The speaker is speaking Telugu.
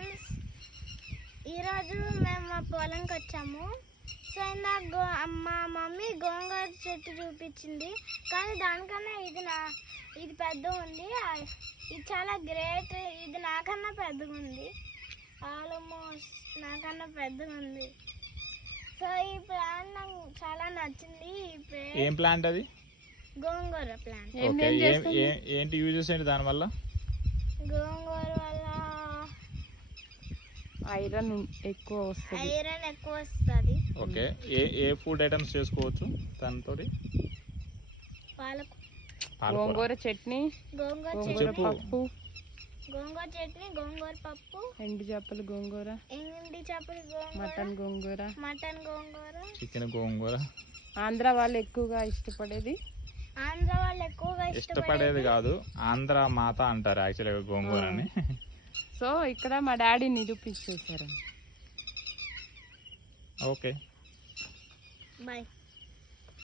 ఫ్రెండ్స్, ఈరోజు మేము మా పొలంకి వచ్చాము. సో ఇందాక మా మమ్మీ గోంగూర చెట్టు చూపించింది, కానీ దానికన్నా ఇది పెద్ద ఉంది. ఇది చాలా గ్రేట్. ఇది నాకన్నా పెద్దగా ఉంది, ఆల్మోస్ట్ నాకన్నా పెద్దగా ఉంది. సో ఈ ప్లాంట్ నాకు చాలా నచ్చింది. ఏం ప్లాంట్ అది? గోంగూర ప్లాంట్. ఏంటి యూజెస్ ఏంటి దానివల్ల? గోంగూర వల్ల ఐరన్ ఎక్కువ వస్తుంది. ఓకే. ఏ ఫుడ్ ఐటమ్స్ చేసుకోవచ్చు దాంతో? గోంగూర చట్నీ, గోంగూర పప్పు, ఎండు చేపలు గోంగూర, మటన్ గోంగూర, చికెన్ గోంగూర. ఆంధ్ర వాళ్ళు ఎక్కువగా ఇష్టపడేది కాదు, ఆంధ్ర మాత అంటారు యాక్చువల్గా గోంగూరని. సో ఇక్కడ మా డాడీ నిరూపించేశారు. Okay, bye.